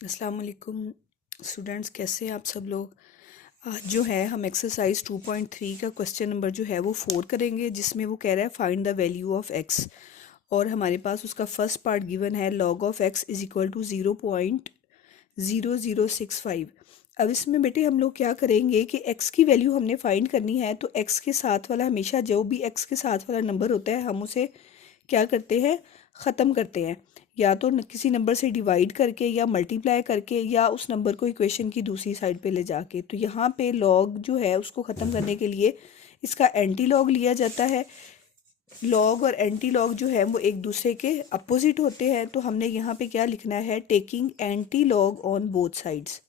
अस्सलाम वालेकुम स्टूडेंट्स, कैसे हैं आप सब लोग। आज जो है हम एक्सरसाइज 2.3 का क्वेश्चन नंबर जो है वो 4 करेंगे, जिसमें वो कह रहा है find the value of x. और हमारे पास उसका फर्स्ट पार्ट गिवन है log of x is equal to 0.0065। अब इसमें बेटे हम लोग क्या करेंगे कि एक्स की वैल्यू हमने फाइंड करनी है, तो एक्स के साथ वाला हमेशा जो भी एक्स के साथ वाला नंबर होता है हम उसे क्या करते हैं, ख़त्म करते हैं। या तो किसी नंबर से डिवाइड करके या मल्टीप्लाई करके या उस नंबर को इक्वेशन की दूसरी साइड पे ले जाके। तो यहाँ पे लॉग जो है उसको ख़त्म करने के लिए इसका एंटी लॉग लिया जाता है। लॉग और एंटी लॉग जो है वो एक दूसरे के अपोजिट होते हैं, तो हमने यहाँ पे क्या लिखना है, taking anti log on both sides.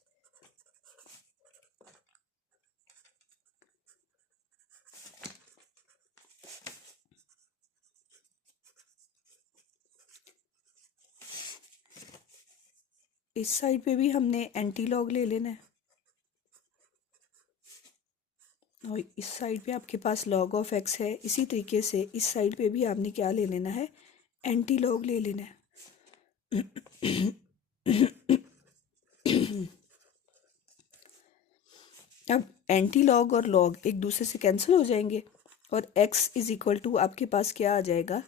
इस साइड पे भी हमने एंटी लॉग ले लेना है और इस साइड पे आपके पास लॉग ऑफ एक्स है। इसी तरीके से इस साइड पे भी आपने क्या ले लेना है, एंटी लॉग ले लेना है। अब एंटी लॉग और लॉग एक दूसरे से कैंसिल हो जाएंगे और x इज इक्वल टू आपके पास क्या आ जाएगा,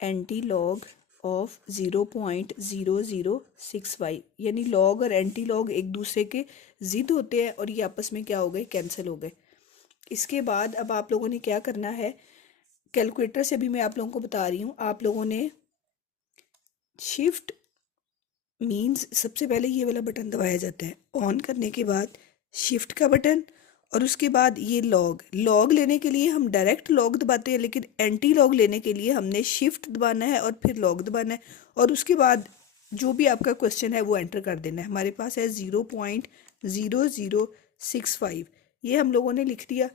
एंटी लॉग ऑफ 0.0065। यानी लॉग और एंटी लॉग एक दूसरे के ज़िद होते हैं और ये आपस में क्या हो गए, कैंसिल हो गए। इसके बाद अब आप लोगों ने क्या करना है, कैलकुलेटर से भी मैं आप लोगों को बता रही हूँ। आप लोगों ने शिफ्ट मीन्स सबसे पहले ये वाला बटन दबाया जाता है, ऑन करने के बाद शिफ्ट का बटन और उसके बाद ये लॉग। लॉग लेने के लिए हम डायरेक्ट लॉग दबाते हैं, लेकिन एंटी लॉग लेने के लिए हमने शिफ्ट दबाना है और फिर लॉग दबाना है और उसके बाद जो भी आपका क्वेश्चन है वो एंटर कर देना है। हमारे पास है 0.0065, ये हम लोगों ने लिख दिया।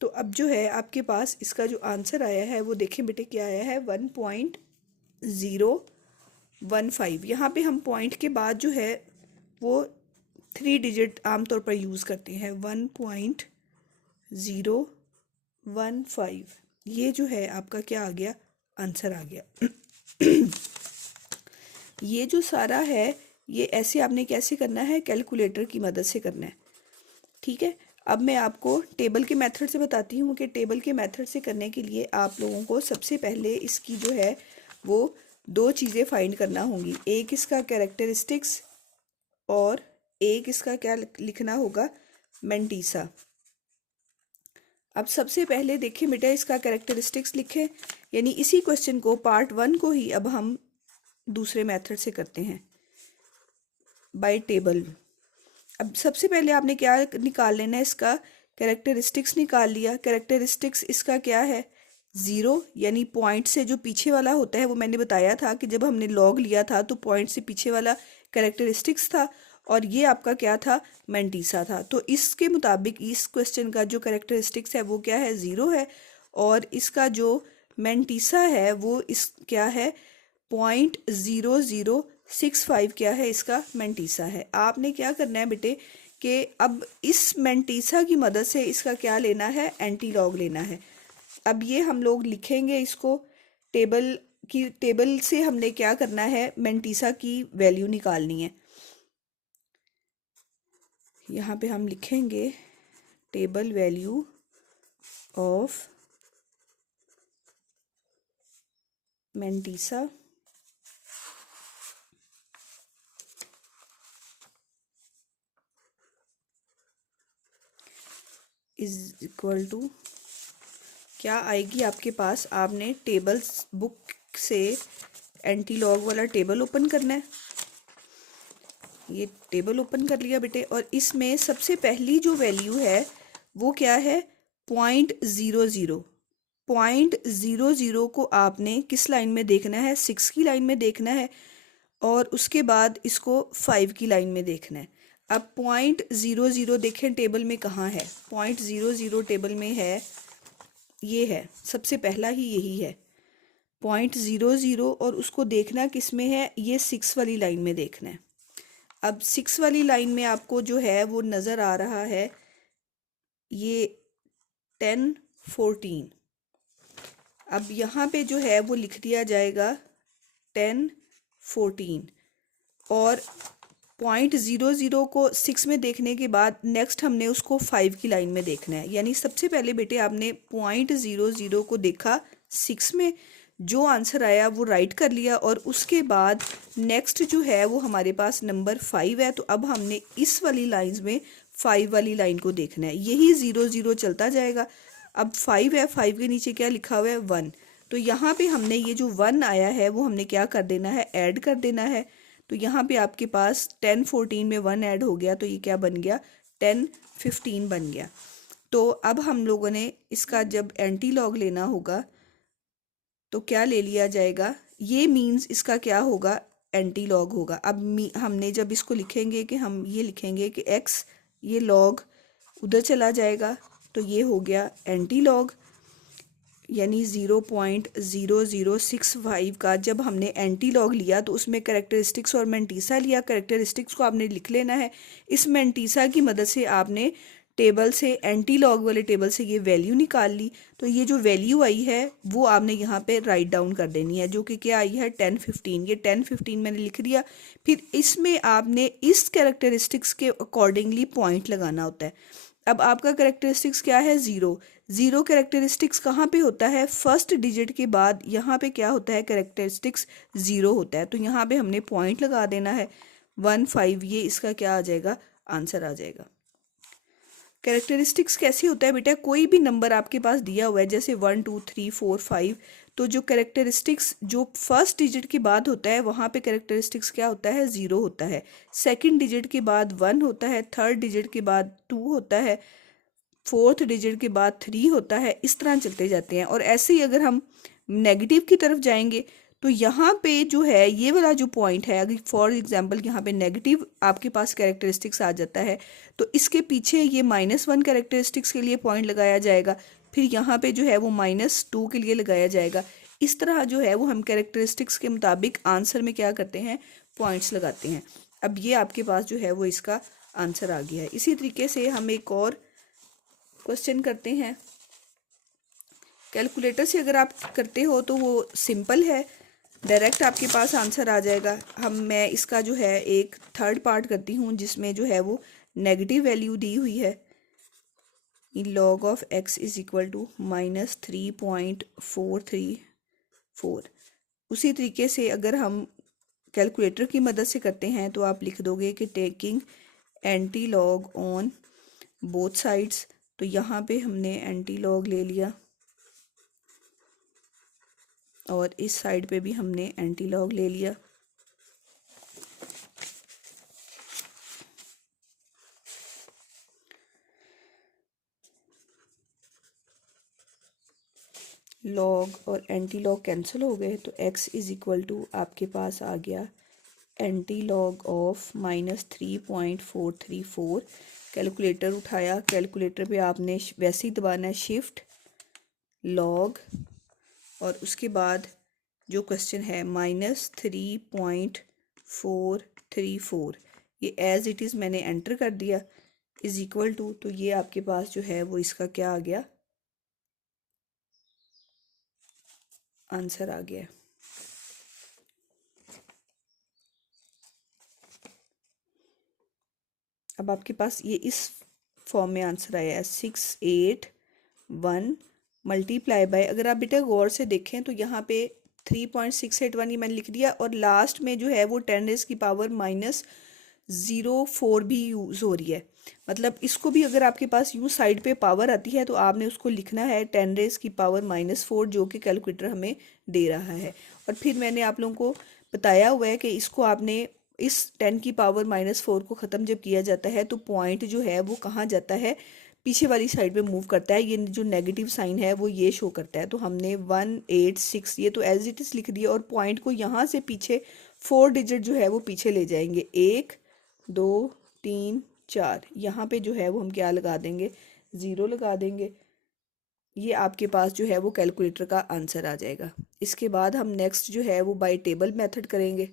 तो अब जो है आपके पास इसका जो आंसर आया है वो देखें बेटे, क्या आया है, 1.015। यहाँ पे हम पॉइंट के बाद जो है वो 3 डिजिट आमतौर पर यूज़ करते हैं, 1.015। ये जो है आपका क्या आ गया, आंसर आ गया। ये जो सारा है ये ऐसे आपने कैसे करना है, कैलकुलेटर की मदद से करना है, ठीक है। अब मैं आपको टेबल के मेथड से बताती हूँ कि टेबल के मेथड से करने के लिए आप लोगों को सबसे पहले इसकी जो है वो दो चीज़ें फाइंड करना होंगी। एक इसका कैरेक्टरिस्टिक्स और एक इसका क्या लिखना होगा, मेंटीसा। अब सबसे पहले देखिए बेटा, इसका कैरेक्टरिस्टिक्स लिखें, यानी इसी क्वेश्चन को पार्ट 1 को ही अब हम दूसरे मेथड से करते हैं बाय टेबल। अब सबसे पहले आपने क्या निकाल लेना है, इसका कैरेक्टरिस्टिक्स निकाल लिया। कैरेक्टरिस्टिक्स इसका क्या है, 0, यानी पॉइंट से जो पीछे वाला होता है वो मैंने बताया था कि जब हमने लॉग लिया था तो पॉइंट से पीछे वाला कैरेक्टरिस्टिक्स था और ये आपका क्या था, मेंटीसा था। तो इसके मुताबिक इस क्वेश्चन का जो कैरेक्टरिस्टिक्स है वो क्या है, 0 है और इसका जो मेंटीसा है वो इस क्या है, 0.0065 क्या है, इसका मेंटीसा है। आपने क्या करना है बेटे कि अब इस मेंटीसा की मदद से इसका क्या लेना है, एंटी लॉग लेना है। अब ये हम लोग लिखेंगे इसको टेबल से हमने क्या करना है, मेंटीसा की वैल्यू निकालनी है। यहाँ पे हम लिखेंगे table value of mantissa is equal to क्या आएगी आपके पास, आपने टेबल्स बुक से एंटी लॉग वाला टेबल ओपन करना है। ये टेबल ओपन कर लिया बेटे और इसमें सबसे पहली जो वैल्यू है वो क्या है, 0.00। 0.00 को आपने किस लाइन में देखना है, 6 की लाइन में देखना है और उसके बाद इसको 5 की लाइन में देखना है। अब 0.00 देखें टेबल में कहाँ है, 0.00 टेबल में है, ये है, सबसे पहला ही यही है 0.00 और उसको देखना किस में है, ये 6 वाली लाइन में देखना है। अब 6 वाली लाइन में आपको जो है वो नज़र आ रहा है ये 10, 14। अब यहाँ पे जो है वो लिख दिया जाएगा 10, 14। और 0.00 को 6 में देखने के बाद नेक्स्ट हमने उसको 5 की लाइन में देखना है। यानी सबसे पहले बेटे आपने 0.00 को देखा 6 में, जो आंसर आया वो राइट कर लिया, और उसके बाद नेक्स्ट जो है वो हमारे पास नंबर 5 है। तो अब हमने इस वाली लाइंस में 5 वाली लाइन को देखना है, यही 0 0 चलता जाएगा। अब 5 है, 5 के नीचे क्या लिखा हुआ है 1, तो यहाँ पे हमने ये जो 1 आया है वो हमने क्या कर देना है, ऐड कर देना है। तो यहाँ पे आपके पास 10 14 में 1 ऐड हो गया, तो ये क्या बन गया 10 15 बन गया। तो अब हम लोगों ने इसका जब एंटी लॉग लेना होगा तो क्या ले लिया जाएगा, ये मीन्स इसका क्या होगा, एंटी लॉग होगा। अब हमने जब इसको लिखेंगे कि हम ये लिखेंगे कि x, ये लॉग उधर चला जाएगा, तो ये हो गया एंटी लॉग, यानी 0.0065 का जब हमने एंटी लॉग लिया तो उसमें कैरेक्टरिस्टिक्स और मैंटीसा लिया। कैरेक्टरिस्टिक्स को आपने लिख लेना है, इस मैंटीसा की मदद से आपने टेबल से, एंटी लॉग वाले टेबल से ये वैल्यू निकाल ली। तो ये जो वैल्यू आई है वो आपने यहाँ पे राइट डाउन कर देनी है, जो कि क्या आई है 10 15। ये 10 15 मैंने लिख दिया। फिर इसमें आपने इस कैरेक्टरिस्टिक्स के अकॉर्डिंगली पॉइंट लगाना होता है। अब आपका कैरेक्टरिस्टिक्स क्या है 0, 0 कैरेक्टरिस्टिक्स कहाँ पे होता है, फर्स्ट डिजिट के बाद यहाँ पे क्या होता है, कैरेक्टरिस्टिक्स 0 होता है। तो यहाँ पे हमने पॉइंट लगा देना है 1 5, ये इसका क्या आ जाएगा, आंसर आ जाएगा। कैरेक्टरिस्टिक्स कैसे होता है बेटा, कोई भी नंबर आपके पास दिया हुआ है जैसे 1 2 3 4 5, तो जो कैरेक्टरिस्टिक्स जो फर्स्ट डिजिट के बाद होता है वहाँ पे कैरेक्टरिस्टिक्स क्या होता है 0 होता है, सेकंड डिजिट के बाद 1 होता है, थर्ड डिजिट के बाद 2 होता है, फोर्थ डिजिट के बाद 3 होता है, इस तरह चलते जाते हैं। और ऐसे ही अगर हम नेगेटिव की तरफ जाएंगे तो यहाँ पे जो है ये वाला जो पॉइंट है, अगर फॉर एग्जांपल यहाँ पे नेगेटिव आपके पास कैरेक्टरिस्टिक्स आ जाता है तो इसके पीछे ये -1 कैरेक्टरिस्टिक्स के लिए पॉइंट लगाया जाएगा, फिर यहाँ पे जो है वो -2 के लिए लगाया जाएगा। इस तरह जो है वो हम कैरेक्टरिस्टिक्स के मुताबिक आंसर में क्या करते हैं, पॉइंट्स लगाते हैं। अब ये आपके पास जो है वो इसका आंसर आ गया है। इसी तरीके से हम एक और क्वेश्चन करते हैं। कैलकुलेटर से अगर आप करते हो तो वो सिंपल है, डायरेक्ट आपके पास आंसर आ जाएगा। मैं इसका जो है एक थर्ड पार्ट करती हूँ जिसमें जो है वो नेगेटिव वैल्यू दी हुई है, log of x is equal to -3.434। उसी तरीके से अगर हम कैलकुलेटर की मदद से करते हैं तो आप लिख दोगे कि taking anti log on both sides. तो यहाँ पे हमने एंटी लॉग ले लिया और इस साइड पे भी हमने एंटी लॉग ले लिया। लॉग और एंटी लॉग कैंसिल हो गए, तो x इज इक्वल टू आपके पास आ गया एंटी लॉग ऑफ -3.434। कैलकुलेटर उठाया, कैलकुलेटर पे आपने वैसे ही दबाना है शिफ्ट लॉग, और उसके बाद जो क्वेश्चन है -3.434, ये एज इट इज़ मैंने एंटर कर दिया, इज इक्वल टू, तो ये आपके पास जो है वो इसका क्या आ गया, आंसर आ गया। अब आपके पास ये इस फॉर्म में आंसर आया है 681 मल्टीप्लाई बाय, अगर आप बेटा गौर से देखें तो यहाँ पे 3.681 ये मैंने लिख दिया, और लास्ट में जो है वो 10⁻⁴ भी यूज़ हो रही है। मतलब इसको भी अगर आपके पास यूँ साइड पे पावर आती है तो आपने उसको लिखना है 10⁻⁻⁴, जो कि कैलकुलेटर हमें दे रहा है। और फिर मैंने आप लोगों को बताया हुआ है कि इसको आपने इस 10⁻⁻⁴ को ख़त्म जब किया जाता है तो पॉइंट जो है वो कहाँ जाता है, पीछे वाली साइड पे मूव करता है। ये जो नेगेटिव साइन है वो ये शो करता है। तो हमने 186 ये तो एज इट इज़ लिख दिया, और पॉइंट को यहाँ से पीछे 4 डिजिट जो है वो पीछे ले जाएंगे, 1 2 3 4, यहाँ पे जो है वो हम क्या लगा देंगे, 0 लगा देंगे। ये आपके पास जो है वो कैलकुलेटर का आंसर आ जाएगा। इसके बाद हम नेक्स्ट जो है वो बाय टेबल मेथड करेंगे।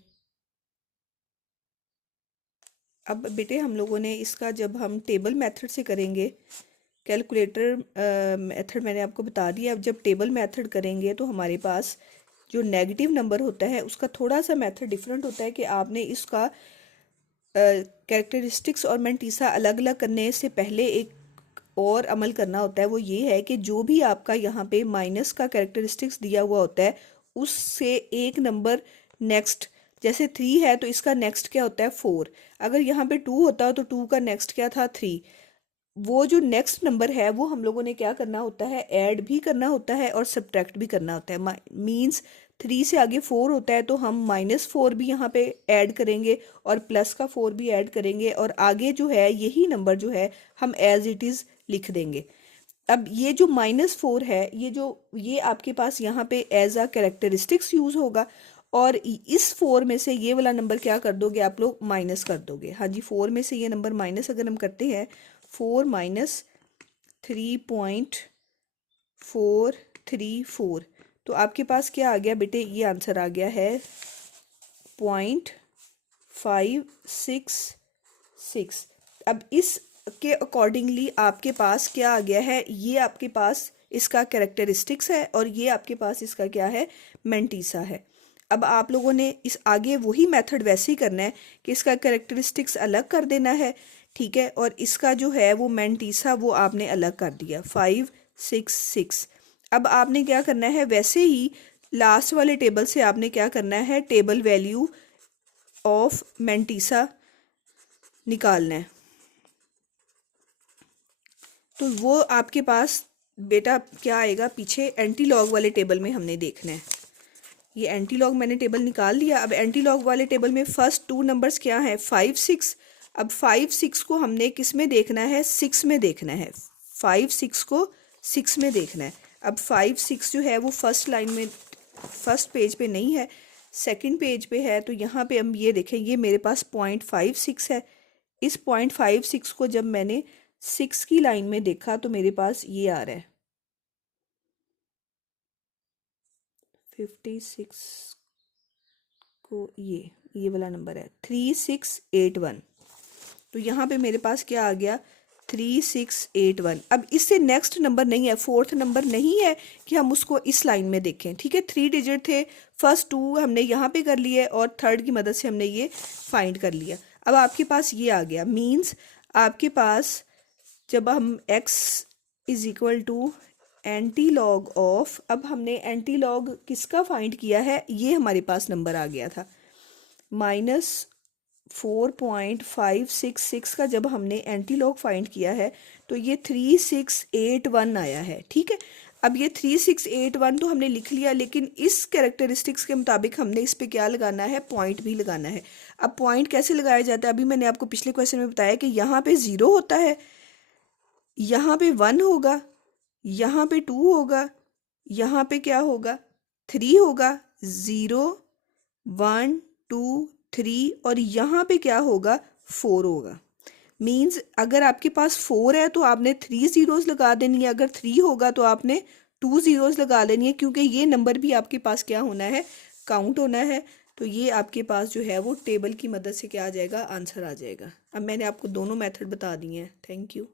अब बेटे हम लोगों ने इसका जब हम टेबल मेथड से करेंगे, कैलकुलेटर मेथड मैंने आपको बता दिया। अब जब टेबल मेथड करेंगे तो हमारे पास जो नेगेटिव नंबर होता है उसका थोड़ा सा मेथड डिफरेंट होता है कि आपने इसका कैरेक्टरिस्टिक्स और मैंटीसा अलग अलग करने से पहले एक और अमल करना होता है। वो ये है कि जो भी आपका यहाँ पे माइनस का कैरेक्टरिस्टिक्स दिया हुआ होता है उससे एक नंबर नेक्स्ट, जैसे 3 है तो इसका नेक्स्ट क्या होता है 4। अगर यहाँ पे 2 होता है तो 2 का नेक्स्ट क्या था 3। वो जो नेक्स्ट नंबर है वो हम लोगों ने क्या करना होता है, ऐड भी करना होता है और सब्ट्रैक्ट भी करना होता है। मीन्स 3 से आगे 4 होता है तो हम -4 भी यहाँ पे ऐड करेंगे और प्लस का 4 भी ऐड करेंगे और आगे जो है यही नंबर जो है हम एज इट इज़ लिख देंगे। अब ये जो -4 है ये आपके पास यहाँ पे एज अ कैरेक्टरिस्टिक्स यूज़ होगा और इस 4 में से ये वाला नंबर क्या कर दोगे आप लोग, माइनस कर दोगे। हाँ जी, 4 में से ये नंबर माइनस अगर हम करते हैं 4 माइनस 3.434 तो आपके पास क्या आ गया बेटे, ये आंसर आ गया है 0.566। अब इसके अकॉर्डिंगली आपके पास क्या आ गया है, ये आपके पास इसका कैरेक्टरिस्टिक्स है और ये आपके पास इसका क्या है, मैंटीसा है। अब आप लोगों ने इस आगे वही मेथड वैसे ही करना है कि इसका कैरेक्टरिस्टिक्स अलग कर देना है, ठीक है, और इसका जो है वो मैंटीसा वो आपने अलग कर दिया 566। अब आपने क्या करना है, वैसे ही लास्ट वाले टेबल से आपने क्या करना है, टेबल वैल्यू ऑफ मैंटीसा निकालना है। तो वो आपके पास बेटा क्या आएगा, पीछे एंटी लॉग वाले टेबल में हमने देखना है। ये एंटी लॉग मैंने टेबल निकाल लिया। अब एंटी लॉग वाले टेबल में फर्स्ट 2 नंबर्स क्या है 5 6। अब 5 6 को हमने किस में देखना है, 6 में देखना है। 5 6 को 6 में देखना है। अब 5 6 जो है वो फर्स्ट लाइन में, फर्स्ट पेज पे नहीं है, सेकंड पेज पे है। तो यहाँ पे हम ये देखें, ये मेरे पास 0.56 है। इस 0.56 को जब मैंने 6 की लाइन में देखा तो मेरे पास ये आ रहा है 56 को ये वाला नंबर है 3681। तो यहाँ पे मेरे पास क्या आ गया 3681। अब इससे नेक्स्ट नंबर नहीं है, फोर्थ नंबर नहीं है कि हम उसको इस लाइन में देखें, ठीक है। 3 डिजिट थे, फर्स्ट 2 हमने यहाँ पे कर लिए और थर्ड की मदद से हमने ये फाइंड कर लिया। अब आपके पास ये आ गया, मीन्स आपके पास जब हम x is equal to antilog of, अब हमने एंटी लॉग किसका फाइंड किया है, ये हमारे पास नंबर आ गया था -4.566 का जब हमने एंटी लॉग फाइंड किया है तो ये 3681 आया है, ठीक है। अब ये 3681 तो हमने लिख लिया, लेकिन इस कैरेक्टरिस्टिक्स के मुताबिक हमने इस पे क्या लगाना है, पॉइंट भी लगाना है। अब पॉइंट कैसे लगाया जाता है, अभी मैंने आपको पिछले क्वेश्चन में बताया कि यहाँ पे 0 होता है, यहाँ पे 1 होगा, यहाँ पे 2 होगा, यहाँ पे क्या होगा 3 होगा, 0 1 2 3 और यहाँ पे क्या होगा 4 होगा। मीन्स अगर आपके पास 4 है तो आपने 3 ज़ीरोज़ लगा देनी है, अगर 3 होगा तो आपने 2 ज़ीरोज़ लगा लेनी है, क्योंकि ये नंबर भी आपके पास क्या होना है, काउंट होना है। तो ये आपके पास जो है वो टेबल की मदद से क्या आ जाएगा, आंसर आ जाएगा। अब मैंने आपको दोनों मेथड बता दिए हैं। Thank you.